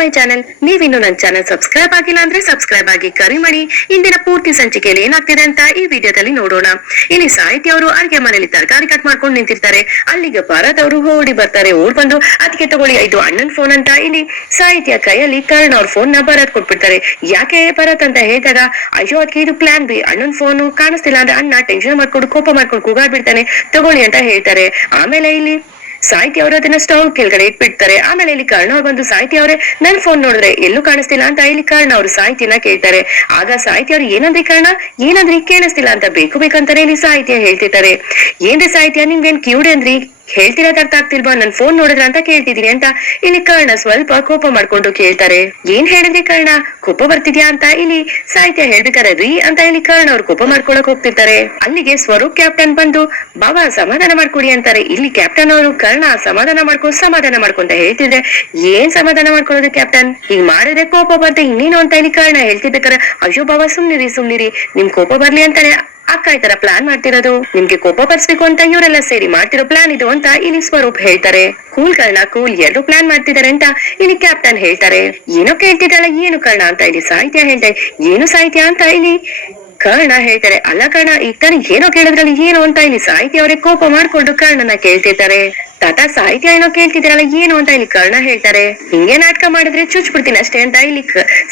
My channel. ನೀವಿನ್ನು ನನ್ನ channel subscribe ಆಗಿಲ್ಲ ಅಂದ್ರೆ ಸಬ್ಸ್ಕ್ರೈಬ್ ಆಗಿ ಕರಿ ಮಾಡಿ. ಇಂದಿನ ಪೂರ್ತಿ ಸಂಚಿಕೆಯಲ್ಲಿ ಏನಾಗ್ತಿದೆ ಅಂತ ಈ ವಿಡಿಯೋದಲ್ಲಿ ನೋಡೋಣ. ಇಲ್ಲಿ ಸಾಹಿತಿ ಅವರು ಅಡುಗೆ ಮನೆಯಲ್ಲಿ ತರಕಾರಿ ಕಟ್ ಮಾಡ್ಕೊಂಡು ನಿಂತಿರ್ತಾರೆ. ಅಲ್ಲಿಗೆ ಭರತ್ ಅವರು ಓಡಿ ಬರ್ತಾರೆ. ಓಡ್ ಬಂದು ಅದಕ್ಕೆ ತಗೊಳ್ಳಿ ಇದು ಅಣ್ಣನ್ ಫೋನ್ ಅಂತ ಇಲ್ಲಿ ಸಾಹಿತಿಯ ಕೈಯಲ್ಲಿ ಕರ್ಣ ಅವ್ರ ಫೋನ್ ನ ಭರತ್ ಕೊಟ್ಬಿಡ್ತಾರೆ. ಯಾಕೆ ಭರತ್ ಅಂತ ಹೇಳಿದಾಗ, ಅಯ್ಯೋ ಅದಕ್ಕೆ ಇದು ಪ್ಲಾನ್ ಬಿ, ಅಣ್ಣನ್ ಫೋನ್ ಕಾಣಿಸ್ತಿಲ್ಲ ಅಂದ್ರೆ ಅಣ್ಣ ಟೆನ್ಷನ್ ಮಾಡ್ಕೊಂಡು ಕೋಪ ಮಾಡ್ಕೊಂಡು ಕೂಗಾಡ್ಬಿಡ್ತಾನೆ, ತಗೊಳ್ಳಿ ಅಂತ ಹೇಳ್ತಾರೆ. ಆಮೇಲೆ ಇಲ್ಲಿ ಸಾಹಿತಿ ಅವರು ಅದನ್ನ ಸ್ಟವ್ ಕೆಳಗಡೆ ಇಟ್ಬಿಡ್ತಾರೆ. ಆಮೇಲೆ ಇಲ್ಲಿ ಕರ್ಣ ಅವ್ರು ಬಂದು ಸಾಹಿತಿ ಅವರೇ ನನ್ ಫೋನ್ ನೋಡಿದ್ರೆ ಎಲ್ಲೂ ಕಾಣಿಸ್ತಿಲ್ಲ ಅಂತ ಇಲ್ಲಿ ಕರ್ಣ ಅವ್ರು ಸಾಹಿತಿನ ಕೇಳ್ತಾರೆ. ಆಗ ಸಾಹಿತಿ ಅವ್ರು ಏನಂದ್ರಿ ಕರ್ಣ, ಏನಂದ್ರಿ ಕೇಳಿಸ್ತಿಲ್ಲ ಅಂತ ಬೇಕು ಬೇಕಂತಾನೆ ಇಲ್ಲಿ ಸಾಹಿತ್ಯ ಹೇಳ್ತಿರ್ತಾರೆ. ಏನ್ರಿ ಸಾಹಿತ್ಯ ನಿಮ್ಗೇನ್ ಕಿವುಡೆ ಅಂದ್ರಿ, ಹೇಳ್ತಿರೋದ್ ಅರ್ಥ ಆಗ್ತಿಲ್ವಾ, ನನ್ ಫೋನ್ ನೋಡಿದ್ರ ಅಂತ ಕೇಳ್ತಿದೀನಿ ಅಂತ ಇಲ್ಲಿ ಕರ್ಣ ಸ್ವಲ್ಪ ಕೋಪ ಮಾಡ್ಕೊಂಡು ಕೇಳ್ತಾರೆ. ಏನ್ ಹೇಳಿದ್ರಿ ಕರ್ಣ, ಕೋಪ ಬರ್ತಿದ್ಯಾ ಅಂತ ಇಲ್ಲಿ ಸಾಹಿತ್ಯ ಹೇಳ್ಬೇಕಾರೆ ರೀ ಅಂತ ಇಲ್ಲಿ ಕರ್ಣ ಅವ್ರು ಕೋಪ ಮಾಡ್ಕೊಳಕ್ ಹೋಗ್ತಿರ್ತಾರೆ. ಅಲ್ಲಿಗೆ ಸ್ವರೂಪ್ ಕ್ಯಾಪ್ಟನ್ ಬಂದು ಬಾಬಾ ಸಮಾಧಾನ ಮಾಡ್ಕೊಡಿ ಅಂತಾರೆ. ಇಲ್ಲಿ ಕ್ಯಾಪ್ಟನ್ ಅವರು ಕರ್ಣ ಸಮಾಧಾನ ಮಾಡ್ಕೊಂತ ಹೇಳ್ತಿದ್ರೆ, ಏನ್ ಸಮಾಧಾನ ಮಾಡ್ಕೊಳ್ಳೋದು ಕ್ಯಾಪ್ಟನ್, ಈಗ ಮಾಡಿದ್ರೆ ಕೋಪ ಬರ್ತೆ ಇನ್ನೇನು ಅಂತ ಇಲ್ಲಿ ಕರ್ಣ ಹೇಳ್ತಿರ್ಬೇಕಾರೆ, ಅಯ್ಯೋ ಬಾಬಾ ಸುಮ್ನಿರಿ ನಿಮ್ ಕೋಪ ಬರ್ಲಿ ಅಂತಾನೆ ಅಕ್ಕ ಈ ತರ ಪ್ಲಾನ್ ಮಾಡ್ತಿರೋದು, ನಿಮ್ಗೆ ಕೋಪ ಬರ್ಸ್ಬೇಕು ಅಂತ ಇವರೆಲ್ಲ ಸೇರಿ ಮಾಡ್ತಿರೋ ಪ್ಲಾನ್ ಇದು ಅಂತ ಇಲ್ಲಿ ಸ್ವರೂಪ್ ಹೇಳ್ತಾರೆ. ಕೂಲ್ ಕರ್ಣ ಕೂಲ್, ಎರಡು ಪ್ಲಾನ್ ಮಾಡ್ತಿದ್ದಾರೆ ಅಂತ ಇಲ್ಲಿ ಕ್ಯಾಪ್ಟನ್ ಹೇಳ್ತಾರೆ. ಏನೋ ಕೇಳ್ತಿದ್ದಲ್ಲ ಏನು ಕರ್ಣ ಅಂತ ಇಲ್ಲಿ ಸಾಹಿತ್ಯ ಹೇಳ್ತಾರೆ. ಏನು ಸಾಹಿತ್ಯ ಅಂತ ಇಲ್ಲಿ ಕರ್ಣ ಹೇಳ್ತಾರೆ. ಅಲ್ಲ ಕರ್ಣ ಈಗ ತಾನೇ ಏನೋ ಕೇಳಿದ್ರಲ್ಲಿ ಏನು ಅಂತ ಇಲ್ಲಿ ಸಾಹಿತ್ಯ ಅವರೇ ಕೋಪ ಮಾಡ್ಕೊಂಡು ಕರ್ಣನ ಕೇಳ್ತಿರ್ತಾರೆ. ತಾತ ಸಾಹಿತ್ಯ ಏನೋ ಕೇಳ್ತಿದ್ರಲ್ಲ ಏನು ಅಂತ ಇಲ್ಲಿ ಕರ್ಣ ಹೇಳ್ತಾರೆ. ಹಿಂಗೆ ನಾಟಕ ಮಾಡಿದ್ರೆ ಚುಚ್ಬಿಡ್ತೀನಿ ಅಷ್ಟೇ ಅಂತ ಇಲ್ಲಿ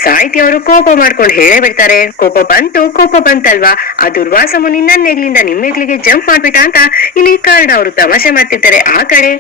ಸಾಹಿತ್ಯ ಅವರು ಕೋಪ ಮಾಡ್ಕೊಂಡು ಹೇಳೇ ಬಿಡ್ತಾರೆ. ಕೋಪ ಬಂತಲ್ವಾ, ಆ ದುರ್ವಾಸ ಮುನಿ ನನ್ನ ಹೆಗ್ಲಿಂದ ನಿಮ್ಮ ಹೆಗ್ಲಿಗೆ ಜಂಪ್ ಮಾಡ್ಬಿಟ್ಟ ಅಂತ ಇಲ್ಲಿ ಕರ್ಣ ಅವರು ತಮಾಷೆ ಮಾಡ್ತಿರ್ತಾರೆ. ಆ ಕಡೆ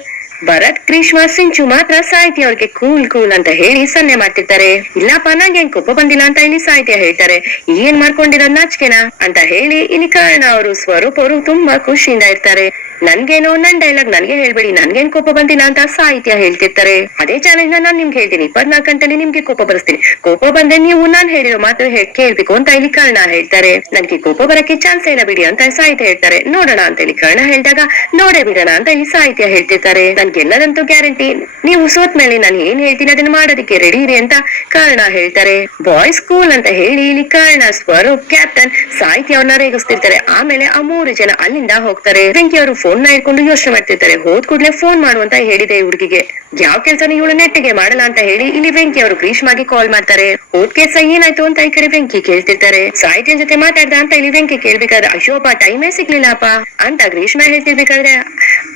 ಭರತ್, ಗ್ರೀಷ್ಮ, ಸಿಂಚು ಮಾತ್ರ ಸಾಹಿತ್ಯ ಅವ್ರಿಗೆ ಕೂಲ್ ಅಂತ ಹೇಳಿ ಸನ್ನೆ ಮಾಡ್ತಿರ್ತಾರೆ. ಇಲ್ಲಪ್ಪ ನಂಗೆ ಏನ್ ಕೋಪ ಬಂದಿಲ್ಲ ಅಂತ ಇಲ್ಲಿ ಸಾಹಿತ್ಯ ಹೇಳ್ತಾರೆ. ಏನ್ ಮಾಡ್ಕೊಂಡಿರೋದ್ ನಾಚಿಕೆನಾ ಅಂತ ಹೇಳಿ ಇಲ್ಲಿ ಕರ್ಣ ಅವರು ಸ್ವರೂಪ್ ಅವರು ತುಂಬಾ ಖುಷಿಯಿಂದ ಇರ್ತಾರೆ. ನನ್ಗೇನೋ ನನ್ ಡೈಲಾಗ್ ನನ್ಗೆ ಹೇಳ್ಬೇಡಿ, ನನ್ಗೇನ್ ಕೋಪ ಬಂದಿಲ್ಲ ಅಂತ ಸಾಹಿತ್ಯ ಹೇಳ್ತಿರ್ತಾರೆ. ಅದೇ ಚಾಲೆಂಜ್ ನಾನ್ ನಿಮ್ಗೆ ಹೇಳ್ತೀನಿ, 24 ಗಂಟೆಲಿ ನಿಮ್ಗೆ ಕೋಪ ಬರಿಸ್ತೀನಿ, ಕೋಪ ಬಂದ್ರೆ ನೀವು ನಾನ್ ಹೇಳಿರೋ ಮಾತು ಕೇಳ್ಬೇಕು ಅಂತ ಇಲ್ಲಿ ಕರ್ಣ ಹೇಳ್ತಾರೆ. ನನ್ಗೆ ಕೋಪ ಬರಕ್ಕೆ ಚಾನ್ಸ್ ಇಲ್ಲ ಬಿಡಿ ಅಂತ ಸಾಹಿತ್ಯ ಹೇಳ್ತಾರೆ. ನೋಡೋಣ ಅಂತ ಇಲ್ಲಿ ಕರ್ಣ ಹೇಳಿದಾಗ ನೋಡೇ ಬಿಡೋಣ ಅಂತ ಇಲ್ಲಿ ಸಾಹಿತ್ಯ ಹೇಳ್ತಿರ್ತಾರೆ. ನನ್ಗೆಲ್ಲದಂತೂ ಗ್ಯಾರಂಟಿ, ನೀವು ಸೋತ್ ಮೇಲೆ ನಾನು ಏನ್ ಹೇಳ್ತೀನಿ ಅದನ್ನ ಮಾಡೋದಕ್ಕೆ ರೆಡಿ ಇರಿ ಅಂತ ಕರ್ಣ ಹೇಳ್ತಾರೆ. ಬಾಯ್ಸ್ ಸ್ಕೂಲ್ ಅಂತ ಹೇಳಿ ಇಲ್ಲಿ ಕರ್ಣ, ಸ್ವರೂಪ್, ಕ್ಯಾಪ್ಟನ್, ಸಾಹಿತ್ಯ ಅವ್ರನ್ನ ರೇಗಿಸ್ತಿರ್ತಾರೆ. ಆಮೇಲೆ ಆ 3 ಜನ ಅಲ್ಲಿಂದ ಹೋಗ್ತಾರೆ. ಬೆಂಕಿ ಅವರು ಫೋನ್ ನ ಇಟ್ಕೊಂಡು ಯೋಚನೆ ಮಾಡ್ತಿರ್ತಾರೆ. ಹೋದ್ ಕೂಡ್ಲೆ ಫೋನ್ ಮಾಡುವಂತ ಹೇಳಿದೆ ಹುಡುಗಿಗೆ, ಯಾವ ಕೆಲ್ಸನ ಇವಳು ನೆಟ್ಟಿಗೆ ಮಾಡಲ್ಲ ಅಂತ ಹೇಳಿ ಇಲ್ಲಿ ಬೆಂಕಿ ಅವರು ಗ್ರೀಷ್ಮಾಗೆ ಕಾಲ್ ಮಾಡ್ತಾರೆ. ಹೋದ್ ಕೆಲ್ಸ ಏನಾಯ್ತು ಅಂತ ಈ ಕಡೆ ಬೆಂಕಿ ಕೇಳ್ತಿರ್ತಾರೆ. ಸಾಹಿತ್ಯನ ಜೊತೆ ಮಾತಾಡ್ದ ಅಂತ ಇಲ್ಲಿ ಬೆಂಕಿ ಕೇಳ್ಬೇಕಾದ್ರೆ, ಅಯ್ಯೋಪ್ಪ ಟೈಮೇ ಸಿಗ್ಲಿಲ್ಲಪ್ಪ ಅಂತ ಗ್ರೀಷ್ಮಾ ಹೇಳ್ತಿರ್ಬೇಕಾದ್ರೆ,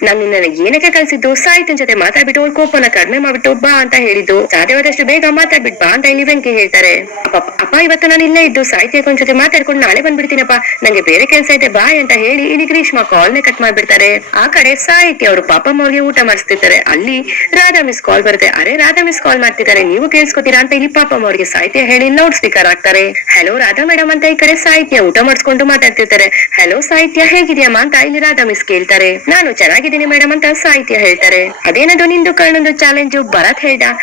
ನಾನ್ ನಿನ್ನ ಏನಕ್ಕೆ ಕಳ್ಸಿದ್ದು, ಸಾಹಿತ್ಯನ ಜೊತೆ ಮಾತಾಡ್ಬಿಟ್ಟು ಅವ್ಳ ಕೋಪನ ಕಡಿಮೆ ಮಾಡ್ಬಿಟ್ಟು ಬಾ ಅಂತ ಹೇಳಿದ್ದು, ಸಾಧ್ಯವಾದಷ್ಟು ಬೇಗ ಮಾತಾಡ್ಬಿಟ್ ಬಾ ಅಂತ ಇಲ್ಲಿ ಬೆಂಕಿ ಹೇಳ್ತಾರೆ. ಅಪ್ಪ ಇವತ್ತು ನಾನು ಇಲ್ಲೇ ಇದ್ದು ಸಾಹಿತ್ಯಕೊಂದ್ ಜೊತೆ ಮಾತಾಡ್ಕೊಂಡು ನಾಳೆ ಬಂದ್ಬಿಡ್ತೀನಪ್ಪ, ನಂಗೆ ಬೇರೆ ಕೆಲ್ಸ ಇದೆ ಬಾಯ್ ಅಂತ ಹೇಳಿ ಇಲ್ಲಿ ಗ್ರೀಷ್ಮಾ ಕಾಲ್ ನೇ ಕಟ್ ಮಾಡ್ಬಿಡ್ತಾರೆ. ಆ ಕಡೆ ಸಾಹಿತ್ಯ ಅವರು ಪಾಪಮ್ಮ ಅವ್ರಿಗೆ ಊಟ ಮಾಡಿಸ್ತಿರ್ತಾರೆ. ಅಲ್ಲಿ ರಾಧಾ ಮಿಸ್ ಕಾಲ್ ಬರುತ್ತೆ. ಅರೆ ರಾಧಾ ಮಿಸ್ ಕಾಲ್ ಮಾಡ್ತಿದ್ದಾರೆ, ನೀವು ಕೇಳಿಸ್ಕೊತೀರಾ ಅಂತ ಇಲ್ಲಿ ಪಾಪಮ್ಮ ಅವ್ರಿಗೆ ಸಾಹಿತ್ಯ ಹೇಳಿ ಲೌಡ್ ಸ್ಪೀಕರ್ ಆಗ್ತಾರೆ. ಹಲೋ ರಾಧಾ ಮೇಡಮ್ ಅಂತ ಈ ಕಡೆ ಸಾಹಿತ್ಯ ಊಟ ಮಾಡಿಸ್ಕೊಂಡು ಮಾತಾಡ್ತಿರ್ತಾರೆ. ಹಲೋ ಸಾಹಿತ್ಯ ಹೇಗಿದ್ಯಮ್ಮ ಅಂತ ಇಲ್ಲಿ ರಾಧಾ ಮಿಸ್ ಕೇಳ್ತಾರೆ. ನಾನು ಚೆನ್ನಾಗಿದ್ದೀನಿ ಮೇಡಮ್ ಅಂತ ಸಾಹಿತ್ಯ ಹೇಳ್ತಾರೆ. ಅದೇನದು ನಿಂದು ಕಣ್ಣೊಂದು ಚಾಲೆಂಜು ಭರತ್ ಹೇಳ್ದ,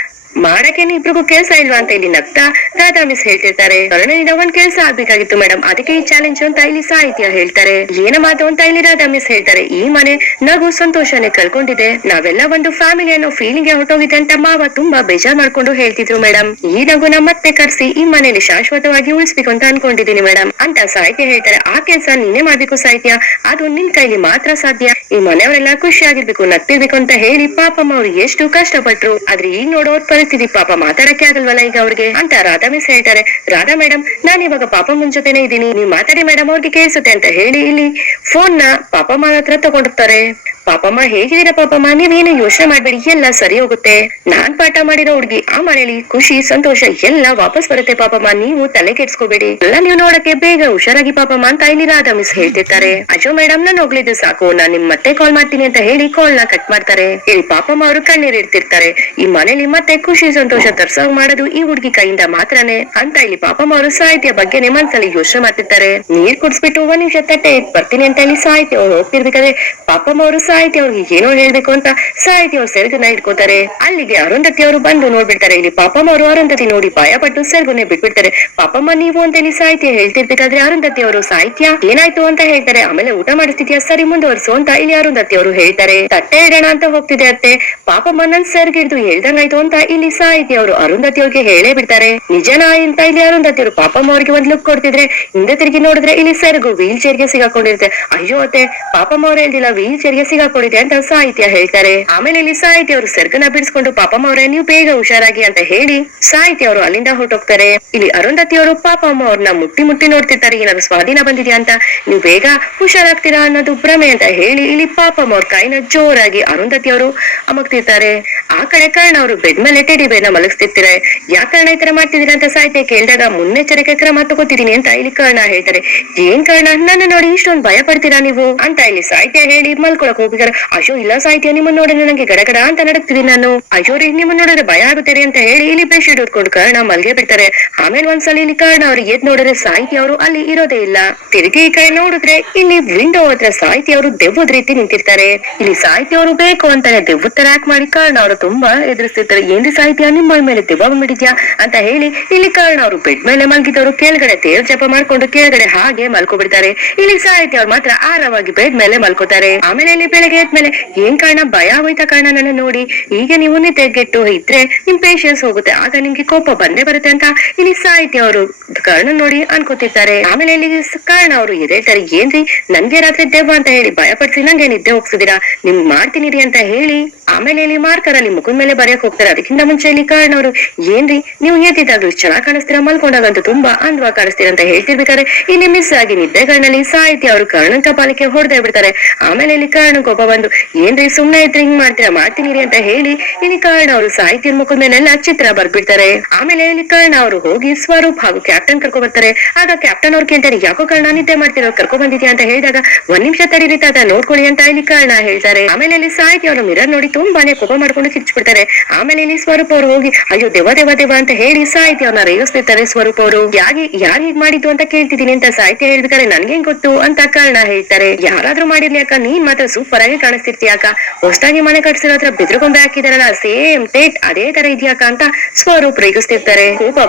ಮಾಡಕ್ಕೇನು ಇಬ್ರಿಗೂ ಕೆಲ್ಸ ಇಲ್ವಾ ಅಂತ ಇಲ್ಲಿ ನಗ್ತಾ ರಾಧಾ ಮಿಸ್ ಹೇಳ್ತಿರ್ತಾರೆ. ಕರ್ಣನಿಂದ ಒಂದ್ ಕೆಲ್ಸ ಆಗ್ಬೇಕಾಗಿತ್ತು ಮೇಡಮ್, ಅದಕ್ಕೆ ಈ ಚಾಲೆಂಜ್ ಅಂತ ಇಲ್ಲಿ ಸಾಹಿತ್ಯ ಹೇಳ್ತಾರೆ. ಏನ ಮಾತು ಅಂತ ಇಲ್ಲಿ ರಾಧಾ ಮಿಸ್ ಹೇಳ್ತಾರೆ. ಈ ಮನೆ ನಗು ಸಂತೋಷನೇ ಕಳ್ಕೊಂಡಿದೆ, ನಾವೆಲ್ಲ ಒಂದು ಫ್ಯಾಮಿಲಿ ಅನ್ನೋ ಫೀಲಿಂಗ್ ಹೊರಟೋಗಿದೆ ಅಂತ ಮಾವ ತುಂಬಾ ಬೇಜಾರ್ ಮಾಡ್ಕೊಂಡು ಹೇಳ್ತಿದ್ರು ಮೇಡಮ್. ಈ ನಗುನ ಮತ್ತೆ ಕರ್ಸಿ ಈ ಮನೇಲಿ ಶಾಶ್ವತವಾಗಿ ಉಳಿಸ್ಬೇಕು ಅಂತ ಅನ್ಕೊಂಡಿದೀನಿ ಮೇಡಮ್ ಅಂತ ಸಾಹಿತ್ಯ ಹೇಳ್ತಾರೆ. ಆ ಕೆಲ್ಸ ನೀನೇ ಮಾಡ್ಬೇಕು ಸಾಹಿತ್ಯ, ಅದು ನಿನ್ ಕೈಲಿ ಮಾತ್ರ ಸಾಧ್ಯ. ಈ ಮನೆಯವರೆಲ್ಲ ಖುಷಿಯಾಗಿರ್ಬೇಕು, ನಗ್ತಿರ್ಬೇಕು ಅಂತ ಹೇಳಿ ಪಾಪಮ್ಮ ಅವ್ರು ಎಷ್ಟು ಕಷ್ಟಪಟ್ರು, ಆದ್ರೆ ಈಗ ನೋಡೋರ್ ಪರಿಸ್ಥಿತಿ ಪಾಪ ಮಾತಾಡಕ್ಕೆ ಆಗಲ್ವಲ್ಲ ಈಗ ಅವ್ರಿಗೆ ಅಂತ ರಾಧಾ ಮಿಸ್ ಹೇಳ್ತಾರೆ. ರಾಧಾ ಮೇಡಮ್ ನಾನು ಇವಾಗ ಪಾಪಮ್ಮನ ಜೊತೆನೆ ಇದ್ದೀನಿ, ನೀವ್ ಮಾತಾಡಿ ಮೇಡಮ್ ಅವ್ರಿಗೆ ಕೇಳಿಸುತ್ತೆ ಅಂತ ಹೇಳಿ ಇಲ್ಲಿ ಫೋನ್ ನ ಪಾಪಮ್ಮ ಹತ್ರ ತಗೊಂಡಿರ್ತಾರೆ. ಪಾಪಮ್ಮ ಹೇಗಿದ್ದೀರಾ ಪಾಪಮ್ಮ, ನೀವೇನು ಯೋಚನೆ ಮಾಡ್ಬೇಡಿ, ಎಲ್ಲ ಸರಿ ಹೋಗುತ್ತೆ. ನಾನ್ ಪಾಠ ಮಾಡಿರೋ ಹುಡ್ಗಿ, ಆ ಮನೇಲಿ ಖುಷಿ ಸಂತೋಷ ಎಲ್ಲ ವಾಪಸ್ ಬರುತ್ತೆ ಪಾಪಮ್ಮ, ನೀವು ತಲೆ ಕೆಡ್ಸ್ಕೋಬೇಡಿ, ಎಲ್ಲ ನೀವು ನೋಡಕ್ಕೆ ಬೇಗ ಹುಷಾರಾಗಿ ಪಾಪಮ್ಮ ಅಂತ ಇಲ್ಲಿ ರಾಧಾ ಮಿಸ್ ಹೇಳ್ತಿರ್ತಾರೆ. ಅಜೋ ಮೇಡಮ್ ನಾನು ಹೋಗ್ಲಿದ್ದು ಸಾಕು, ನಾನ್ ನಿಮ್ ಮತ್ತೆ ಕಾಲ್ ಮಾಡ್ತೀನಿ ಅಂತ ಹೇಳಿ ಕಾಲ್ ನ ಕಟ್ ಮಾಡ್ತಾರೆ. ಇಲ್ಲಿ ಪಾಪಮ್ಮ ಅವರು ಕಣ್ಣೀರ್ ಇಡ್ತಿರ್ತಾರೆ. ಈ ಮನೇಲಿ ಮತ್ತೆ ಖುಷಿ ಸಂತೋಷ ತರ್ಸೋಗ್ ಮಾಡೋದು ಈ ಹುಡ್ಗಿ ಕೈಯಿಂದ ಮಾತ್ರನೇ ಅಂತ ಇಲ್ಲಿ ಪಾಪಮ್ಮ ಅವರು ಸಾಹಿತ್ಯ ಬಗ್ಗೆನೆ ಮನ್ಸಲ್ಲಿ ಯೋಚನೆ ಮಾಡ್ತಿರ್ತಾರೆ. ನೀರ್ ಕುಡ್ಸ್ಬಿಟ್ಟು 1 ನಿಮಿಷ ತಟ್ಟೆ ಬರ್ತೀನಿ ಅಂತ ಇಲ್ಲಿ ಸಾಹಿತ್ಯ ಅವ್ರು ಹೋಗ್ತಿರ್ಬೇಕಾದ್ರೆ ಪಾಪಮ್ಮ ಅವರು ಸಾಹಿತ್ಯ ಅವ್ರಿಗೆ ಏನೋ ಹೇಳ್ಬೇಕು ಅಂತ ಸಾಹಿತ್ಯ ಅವ್ರು ಸೆರಗನ್ನ ಇಟ್ಕೋತಾರೆ. ಅಲ್ಲಿಗೆ ಅರುಂಧತಿ ಅವರು ಬಂದು ನೋಡ್ಬಿಡ್ತಾರೆ. ಇಲ್ಲಿ ಪಾಪಮ್ಮ ಅವರು ಅರುಂಧತಿ ನೋಡಿ ಭಯ ಪಟ್ಟು ಸೆರಗುನೆ ಬಿಟ್ಬಿಡ್ತಾರೆ. ಪಾಪಮ್ಮ ನೀವು ಅಂತ ಇಲ್ಲಿ ಸಾಹಿತ್ಯ ಹೇಳ್ತಿರ್ಬೇಕಾದ್ರೆ ಅರುಂಧತಿ ಅವರು ಸಾಹಿತ್ಯ ಏನಾಯ್ತು ಅಂತ ಹೇಳ್ತಾರೆ. ಆಮೇಲೆ ಊಟ ಮಾಡಿಸ್ತಿದ್ಯಾ ಸರಿ ಮುಂದುವರ್ಸು ಅಂತ ಇಲ್ಲಿ ಅರುಂಧತಿ ಅವರು ಹೇಳ್ತಾರೆ. ತಟ್ಟೆ ಇಡೋಣ ಅಂತ ಹೋಗ್ತಿದೆ ಅತ್ತೆ, ಪಾಪಮ್ಮ ನನ್ ಸೆರ್ಗಿಡ್ದು ಹೇಳ್ದಂಗಾಯ್ತು ಅಂತ ಇಲ್ಲಿ ಸಾಹಿತ್ಯ ಅವರು ಅರುಂಧತಿ ಅವ್ರಿಗೆ ಹೇಳೇ ಬಿಡ್ತಾರೆ. ನಿಜನಾ ಅಂತ ಇಲ್ಲಿ ಅರುಂಧತಿ ಅವರು ಪಾಪಮ್ಮ ಅವ್ರಿಗೆ ಒಂದ್ ಲುಕ್ ಕೊಡ್ತಿದ್ರೆ ಹಿಂದೆ ತಿರುಗಿ ನೋಡಿದ್ರೆ ಇಲ್ಲಿ ಸೆರಗು ವೀಲ್ ಚೇರ್ಗೆ ಸಿಗಾಕೊಂಡಿರುತ್ತೆ. ಅಯ್ಯೋ ಅತ್ತೆ ಪಾಪಮ್ಮ ಅವ್ರು ಹೇಳ್ದಿಲ್ಲ ವೀಲ್ ಚೇರ್ಗೆ ಹಾಕೊಂಡಿದೆ ಅಂತ ಸಾಹಿತ್ಯ ಹೇಳ್ತಾರೆ. ಆಮೇಲೆ ಇಲ್ಲಿ ಸಾಹಿತ್ಯ ಅವರು ಸೆರ್ಗನ್ನ ಬಿಡಿಸ್ಕೊಂಡು ಪಾಪಮ್ಮ ಅವರೇ ನೀವು ಬೇಗ ಹುಷಾರಾಗಿ ಅಂತ ಹೇಳಿ ಸಾಹಿತ್ಯ ಅವರು ಅಲ್ಲಿಂದ ಹೊರಟೋಗ್ತಾರೆ. ಇಲ್ಲಿ ಅರುಂಧತಿ ಅವರು ಪಾಪಮ್ಮ ಅವ್ರನ್ನ ಮುಟ್ಟಿ ಮುಟ್ಟಿ ನೋಡ್ತಿರ್ತಾರೆ, ಏನಾದ್ರು ಸ್ವಾಧೀನ ಬಂದಿದ್ಯಾ ಅಂತ, ನೀವು ಬೇಗ ಹುಷಾರಾಗ್ತೀರಾ ಅನ್ನೋದು ಭ್ರಮೆ ಅಂತ ಹೇಳಿ ಇಲ್ಲಿ ಪಾಪಮ್ಮ ಅವ್ರ ಕೈನ ಜೋರಾಗಿ ಅರುಂಧತಿ ಅವರು ಅಮಗ್ತಿರ್ತಾರೆ. ಆ ಕಡೆ ಕರ್ಣ ಅವರು ಬೆಡ್ ಮೇಲೆ ಟೆಡಿ ಬೇರ್ನ ಮಲಗಿಸ್ತಿರ್ತಾರೆ. ಯಾಕೆ ಕರ್ಣ ಈ ತರ ಮಾಡ್ತಿದ್ದೀರಾ ಅಂತ ಸಾಹಿತ್ಯ ಕೇಳಿದಾಗ ಮುನ್ನೆಚ್ಚರಿಕೆ ಕ್ರಮ ತಗೋತಿದೀನಿ ಅಂತ ಇಲ್ಲಿ ಕರ್ಣ ಹೇಳ್ತಾರೆ. ಏನ್ ಕರ್ಣ ನನ್ನ ನೋಡಿ ಇಷ್ಟೊಂದು ಭಯ ಪಡ್ತೀರಾ ನೀವು ಅಂತ ಇಲ್ಲಿ ಸಾಹಿತ್ಯ ಹೇಳಿ ಮಲ್ಕೊಳಕ್ ಹೋಗಿದ್ದಾರೆ. ಅಯ್ಯೋ ಇಲ್ಲ ಸಾಹಿತ್ಯ ನಿಮ್ಮನ್ನ ನೋಡಿದ್ರೆ ನಂಗೆ ಗಡಗಡ ಅಂತ ನಡಕ್ತಿದೀನಿ ನಾನು, ಅಯ್ಯೋ ರೀ ನಿಮ್ಮನ್ನ ನೋಡಿದ್ರೆ ಭಯ ಆಗುತ್ತೀರಿ ಅಂತ ಹೇಳಿ ಇಲ್ಲಿ ಬೆಡ್ಶೀಟ್ ಉಟ್ಕೊಂಡು ಕರ್ಣ ಮಲ್ಗೆ ಬಿಡ್ತಾರೆ. ಆಮೇಲೆ ಒಂದ್ಸಲ ಇಲ್ಲಿ ಕರ್ಣ ಅವ್ರು ಎದ್ ನೋಡಿದ್ರೆ ಸಾಹಿತ್ಯ ಅವರು ಅಲ್ಲಿ ಇರೋದೇ ಇಲ್ಲ. ತಿರುಗಿ ಈ ಕಡೆ ನೋಡಿದ್ರೆ ಇಲ್ಲಿ ವಿಂಡೋ ಹತ್ರ ಸಾಹಿತ್ಯ ಅವರು ದೆವ್ವದ ರೀತಿ ನಿಂತಿರ್ತಾರೆ. ಇಲ್ಲಿ ಸಾಹಿತ್ಯ ಅವರು ಬೇಕು ಅಂತಾನೆ ದೆವ್ವದ ತರ ಆಕ್ಟ್ ಮಾಡಿ ಕರ್ಣ ಅವರು ತುಂಬಾ ಎದುರಿಸ್ತಿರ್ತಾರೆ. ಏನ್ರಿ ಸಾಹಿತ್ಯ ನಿಮ್ಮ ಮೇಲೆ ದೆವ್ವ ಬಂದ್ಬಿಟ್ಟಿದ್ಯಾ ಅಂತ ಹೇಳಿ ಇಲ್ಲಿ ಕರ್ಣ ಅವರು ಬೆಡ್ ಮೇಲೆ ಮಲ್ಗಿದವರು ಕೆಳಗಡೆ ತೇರ್ ಜಪ ಮಾಡ್ಕೊಂಡು ಕೆಳಗಡೆ ಹಾಗೆ ಮಲ್ಕೊಬಿಡ್ತಾರೆ. ಇಲ್ಲಿ ಸಾಹಿತ್ಯ ಅವ್ರು ಮಾತ್ರ ಆರಾಮಾಗಿ ಬೆಡ್ ಮೇಲೆ ಮಲ್ಕೋತಾರೆ. ಆಮೇಲೆ ಇಲ್ಲಿ ಬೆಳಗ್ಗೆ ಎದ್ಮೇಲೆ ಏನ್ ಕಾರಣ ಭಯ ಆಗೋಯ್ತಾ ಕಾರಣ ನನ್ನ ನೋಡಿ, ಈಗ ನೀವು ನಿದ್ದೆಗೆಟ್ಟು ಇದ್ರೆ ನಿಮ್ ಪೇಶನ್ಸ್ ಹೋಗುತ್ತೆ, ಆಗ ನಿಮ್ಗೆ ಕೋಪ ಬಂದೇ ಬರುತ್ತೆ ಅಂತ ಇಲ್ಲಿ ಸಾಹಿತ್ಯ ಅವರು ಕರ್ಣ ನೋಡಿ ಅನ್ಕೋತಿರ್ತಾರೆ. ಆಮೇಲೆ ಇಲ್ಲಿ ಕರ್ಣ ಅವರು ಎದ್ದೇಳ್ತಾರೆ. ಏನ್ರಿ ನನ್ಗೆ ರಾತ್ರಿ ದೆವ್ವ ಅಂತ ಹೇಳಿ ಭಯ ಪಡಿಸಿ ನಂಗೆ ನಿದ್ದೆ ಹೋಗ್ಸಿದೀರಾ, ನಿಮ್ ಮಾಡ್ತೀನಿ ಅಂತ ಹೇಳಿ ಆಮೇಲೆ ಇಲ್ಲಿ ಮಾರ್ಕರ್ ಅಲ್ಲಿ ಮುಖದ ಮೇಲೆ ಬರೆಯಕ್ ಹೋಗ್ತಾರೆ. ಅದಕ್ಕಿಂತ ಮುಂಚೆ ಇಲ್ಲಿ ಕರ್ಣ ಅವರು ಏನ್ರಿ ನೀವು ಎದ್ದಿದ್ದಾಗ್ಲೂ ಚೆನ್ನಾಗ್ ಕಾಣಿಸ್ತೀರಾ, ಮಲ್ಕೊಂಡಾಗಂತೂ ತುಂಬಾ ಅಂದವಾಗಿ ಕಾಣಿಸ್ತೀರಾ ಅಂತ ಹೇಳ್ತಿರ್ಬೇಕಾದ್ರೆ ಇಲ್ಲಿ ಮಿಸ್ ಆಗಿ ನಿದ್ದೆಗಳಲ್ಲಿ ಸಾಹಿತ್ಯ ಅವರು ಕರ್ಣನ್ ಕಪಾಲಕ್ಕೆ ಹೊಡೆದೇ ಬಿಡ್ತಾರೆ. ಆಮೇಲೆ ಇಲ್ಲಿ ಕರ್ಣ ಕೋಪ ಬಂದು ಏನ್ರಿ ಸುಮ್ನೆ ಇದ್ರೆ ಹಿಂಗ್ ಮಾಡ್ತೀರಾ, ಮಾಡ್ತೀನಿ ಅಂತ ಹೇಳಿ ಇಲ್ಲಿ ಕರ್ಣ ಅವರು ಸಾಹಿತ್ಯ ಮುಖದ ಮೇಲೆಲ್ಲ ಚಿತ್ರ ಬರ್ಬಿಡ್ತಾರೆ. ಆಮೇಲೆ ಇಲ್ಲಿ ಕರ್ಣ ಅವರು ಹೋಗಿ ಸ್ವರೂಪ್ ಹಾಗೂ ಕ್ಯಾಪ್ಟನ್ ಕರ್ಕೊ ಬರ್ತಾರೆ. ಆಗ ಕ್ಯಾಪ್ಟನ್ ಅವ್ರು ಕೇಳ್ತಾರೆ ಯಾಕೋ ಕರ್ಣ ನಿದ್ದೆ ಮಾಡ್ತಿರೋ ಕರ್ಕೊ ಬಂದಿದ್ಯಾ ಅಂತ ಹೇಳಿದಾಗ ಒಂದ್ ನಿಮಿಷ ತಡೀರಿ ತಾತ ನೋಡ್ಕೊಳ್ಳಿ ಅಂತ ಇಲ್ಲಿ ಕರ್ಣ ಹೇಳ್ತಾರೆ. ಆಮೇಲೆ ಇಲ್ಲಿ ಸಾಹಿತ್ಯ ಅವರು ಮಿರರ್ ನೋಡಿ ತುಂಬಾನೇ ಕೋಪ ಮಾಡ್ಕೊಂಡು ಕಿಚ್ಬಿಡ್ತಾರೆ. ಆಮೇಲೆ ಇಲ್ಲಿ ಸ್ವರೂಪ್ ಅವರು ಹೋಗಿ ಅಯ್ಯೋ ದೇವ ದೇವ ದೇವ ಅಂತ ಹೇಳಿ ಸಾಹಿತ್ಯ ಅವ್ರನ್ನ ರೇಗಿಸ್ತಿರ್ತಾರೆ. ಸ್ವರೂಪ್ ಅವರು ಯಾರು ಹೀಗ್ ಮಾಡಿದ್ದು ಅಂತ ಕೇಳ್ತಿದೀನಿ ಅಂತ ಸಾಹಿತ್ಯ ಹೇಳ್ಬೇಕಾರೆ ನನ್ಗೇನ್ ಗೊತ್ತು ಅಂತ ಕರ್ಣ ಹೇಳ್ತಾರೆ. ಯಾರಾದ್ರೂ ಮಾಡಿರ್ಲಿ ಅಕ್ಕ, ನೀನ್ ಮಾತ್ರ ಸೂಪರ್ ಆಗಿ ಕಾಣಿಸ್ತಿರ್ತೀಯ ಅಕ್ಕ, ಹೊಸದಾಗಿ ಮನೆ ಕಟ್ಸಿರೋ ಹತ್ರ ಬೆದ್ರಗೊಂಬೆ ಹಾಕಿದಾರಲ್ಲ ಸೇಮ್ ಟೇಟ್ ಅದೇ ತರ ಇದೆಯಾಕ ಅಂತ ಸ್ವರೂಪ್ ರೇಗಿಸ್ತಿರ್ತಾರೆ. ಕೋಪ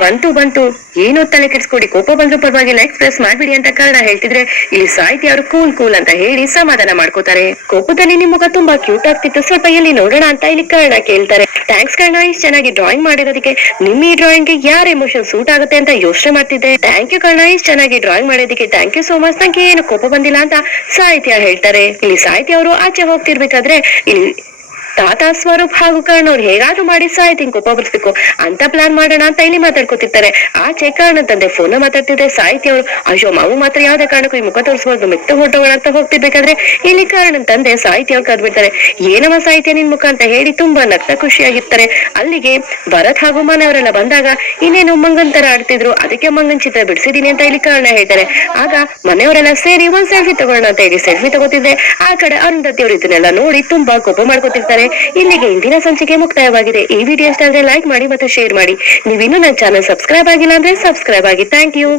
ಬಂತು ಏನೋ ತಲೆ ಕೆಡ್ಸ್ಕೊಡಿ, ಕೋಪ ಬಂದ್ರು ಪರವಾಗಿಲ್ಲ ಎಕ್ಸ್ಪ್ರೆಸ್ ಮಾಡ್ಬಿಡಿ ಅಂತ ಕರ್ಣ ಹೇಳ್ತಿದ್ರೆ ಇಲ್ಲಿ ಸಾಹಿತ್ಯ ಅವರು ಕೂಲ್ ಅಂತ ಹೇಳಿ ಸಮಾಧಾನ ಮಾಡ್ಕೋತಾರೆ. ಕೋಪದಲ್ಲಿ ನಿಮ್ ಮುಖ ತುಂಬಾ ಕ್ಯೂಟ್ ಆಗ್ತಿತ್ತು, ಸ್ವಲ್ಪ ಎಲ್ಲಿ ನೋಡೋಣ ಅಂತ ಇಲ್ಲಿ ಕರ್ಣ ಕೇಳ್ತಾರೆ. ಥ್ಯಾಂಕ್ಸ್ ಕರ್ಣ, ಇಷ್ಟು ಚೆನ್ನಾಗಿ ಡ್ರಾಯಿಂಗ್ ಮಾಡಿರೋದಕ್ಕೆ. ನಿಮ್ ಈ ಡ್ರಾಯಿಂಗ್ ಗೆ ಯಾರ ಎಮೋಷನ್ ಸೂಟ್ ಆಗುತ್ತೆ ಅಂತ ಯೋಚನೆ ಮಾಡ್ತಿದ್ದೆ. ಥ್ಯಾಂಕ್ ಯು ಕರ್ಣ, ಇಷ್ಟು ಚೆನ್ನಾಗಿ ಡ್ರಾಯಿಂಗ್ ಮಾಡೋದಕ್ಕೆ ಥ್ಯಾಂಕ್ ಯು ಸೋ ಮಚ್, ನಂಗೆ ಏನು ಕೋಪ ಬಂದಿಲ್ಲ ಅಂತ ಸಾಹಿತ್ಯ ಹೇಳ್ತಾರೆ. ಇಲ್ಲಿ ಸಾಹಿತ್ಯ ಅವರು ಆಚೆ ಹೋಗ್ತಿರ್ಬೇಕಾದ್ರೆ ಇಲ್ಲಿ ತಾತ ಸ್ವರೂಪ್ ಹಾಗೂ ಕರ್ಣ ಅವ್ರು ಹೇಗಾದ್ರೂ ಮಾಡಿ ಸಾಹಿತ್ಯ ಕೋಪ ಬರ್ಸ್ಬೇಕು ಅಂತ ಪ್ಲಾನ್ ಮಾಡೋಣ ಅಂತ ಇಲ್ಲಿ ಮಾತಾಡ್ಕೊತಿರ್ತಾರೆ. ಆಚೆ ಕರ್ಣ ತಂದೆ ಫೋನ್ ಮಾತಾಡ್ತಿದ್ರೆ ಸಾಹಿತ್ಯ ಅವರು ಅಯ್ಯೋ ಮಾವು ಮಾತ್ರ ಯಾವ್ದೇ ಕಾರಣಕ್ಕೂ ಈ ಮುಖ ತೋರಿಸಬಹುದು ಮೆತ್ತ ಹೊಟ್ಟೋಗೋಣ ಅಂತ ಹೋಗ್ತಿರ್ಬೇಕಾದ್ರೆ ಇಲ್ಲಿ ಕರ್ಣನ್ ತಂದೆ ಸಾಹಿತ್ಯ ಅವ್ರು ಕದ್ಬಿಡ್ತಾರೆ. ಏನವ ಸಾಹಿತ್ಯ ನಿನ್ ಮುಖ ಅಂತ ಹೇಳಿ ತುಂಬಾ ನಗ್ತಾ ಖುಷಿಯಾಗಿರ್ತಾರೆ. ಅಲ್ಲಿಗೆ ಭರತ್ ಹಾಗೂ ಮನೆಯವರೆಲ್ಲ ಬಂದಾಗ ಇನ್ನೇನು ಮಂಗನ್ ತರ ಆಡ್ತಿದ್ರು, ಅದಕ್ಕೆ ಮಂಗನ್ ಚಿತ್ರ ಬಿಡಿಸಿದೀನಿ ಅಂತ ಇಲ್ಲಿ ಕರ್ಣ ಹೇಳ್ತಾರೆ. ಆಗ ಮನೆಯವರೆಲ್ಲ ಸೇರಿ ಒಂದ್ ಸೆಲ್ಫಿ ತಗೋಣ ಅಂತ ಹೇಳಿ ಸೆಲ್ಫಿ ತಗೋತಿದ್ದೆ. ಆ ಕಡೆ ಅರುಂಧತಿ ಅವರು ಇದನ್ನೆಲ್ಲ ನೋಡಿ ತುಂಬಾ ಕೋಪ ಮಾಡ್ಕೊತಿರ್ತಾರೆ. ಇಲ್ಲಿಗೆ ಇಂದಿನ ಸಂಚಿಕೆ ಮುಕ್ತಾಯವಾಗಿದೆ. ಈ ವಿಡಿಯೋ ಇಷ್ಟ ಆದ್ರೆ ಲೈಕ್ ಮಾಡಿ ಮತ್ತು ಶೇರ್ ಮಾಡಿ. ನೀವಿನ್ನೂ ನನ್ನ ಚಾನಲ್ ಸಬ್ಸ್ಕ್ರೈಬ್ ಆಗಿಲ್ಲ ಅಂದ್ರೆ ಸಬ್ಸ್ಕ್ರೈಬ್ ಆಗಿ. Thank you.